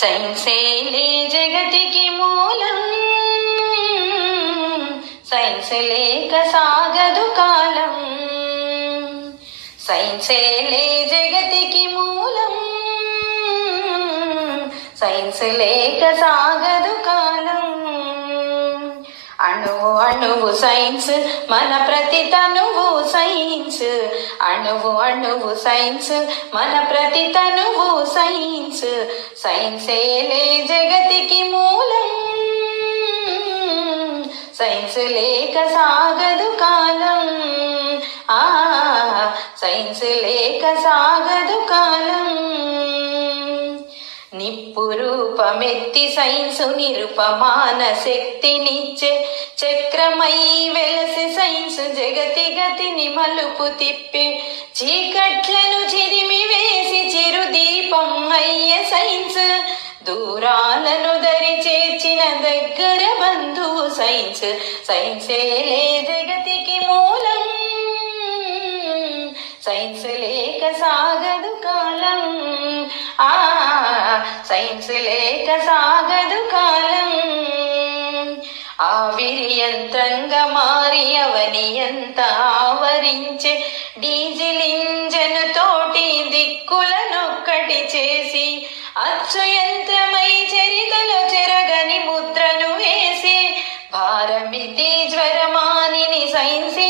సైన్సేలే జగతికి మూలం, సైన్స్ లేక సాగదు కాలం. సైన్సేలే జగతికి మూలం, సైన్స్ లేక సాగదు కాలం. అణువు అణువు సైన్స్, మన ప్రతి తనువు సైన్స్. అణువు అణువు సైన్స్, మన ప్రతి తనువు సైన్స్. సైన్సేలే జగతికి మూలం, సైన్స్ లేక సాగదు కాలం. ఆ సైన్స్ లేక సాగదు కాలం. నిప్పు రూపమెత్తి సైన్సు నిరుపమాన శక్తినిచ్చే చక్రమై వెలసి సైన్సు జగతి గతిని మలుపు తిప్పి చీకట్లను చిదిమి వేసి చిరు దీపం అయ్యే సైన్స్. దూరాలను దరి చేర్చిన దగ్గర బంధువు సైన్స్. సైన్సేలే జగతికి మూలం, సైన్స్ లేక సాగదు కాలం. ఆ సైన్స్ లేక సాగదు కాలం. ఆవిరి యంత్రంగా మారి అవని ఎంత ఆవరించే డీజిల్ ఇంజన్ తోటి దిక్కులనొక్కటి చేసి అచ్చు యంత్రమై చరితలో చెరగని ముద్రను వేసి భారమితి జ్వరమానిని సైన్స్